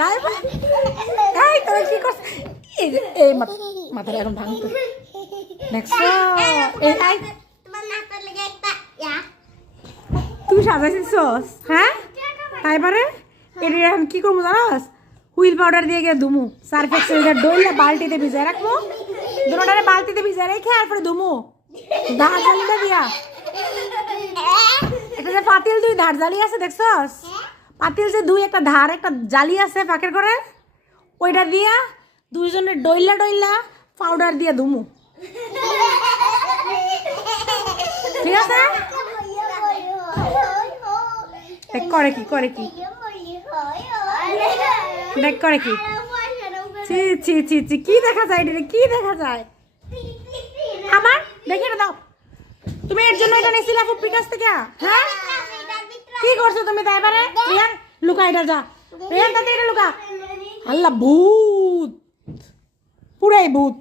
তারপর এই তোরা কি করছিস? এই মাথাটা এখন ভাঙতো দেখছো? তুই সাজাইছিস হ্যাঁ? তাইবারে এটা এখন কি করবো জানাস? হুইল পাউডার দিয়ে গিয়ে ধুমু, সার্ফ এক্সেল ডইলে বালতিতে ভিজায় রাখবো, দুটোটারে বালতিতে ভিজায় রেখে আর পরে ধুমু ধার জালিটা দিয়া। একটা যে পাতিল দুই ধার জালি আছে দেখছস? পাতিল যে দুই একটা ধার একটা জালি আছে ফাঁকের করে, ওইটা দিয়া দুইজনের ডইলা ডইলা পাউডার দিয়ে ধুমু, ঠিক আছে? দেখ করে কি দেখ করে কি ছি ছি ছি ছি কি দেখা যায় রে, কি দেখা যায় আমার? দেখে না দাও তুমি এর জন্য এটা নিছিলা ফুপির কাছ থেকে? হ্যাঁ কি করছো তুমি? তাই পারে রিয়ান লুকা এটা, যা রিয়ান তাতে এটা লুকা। আল্লাহ ভূত, পুরাই ভূত।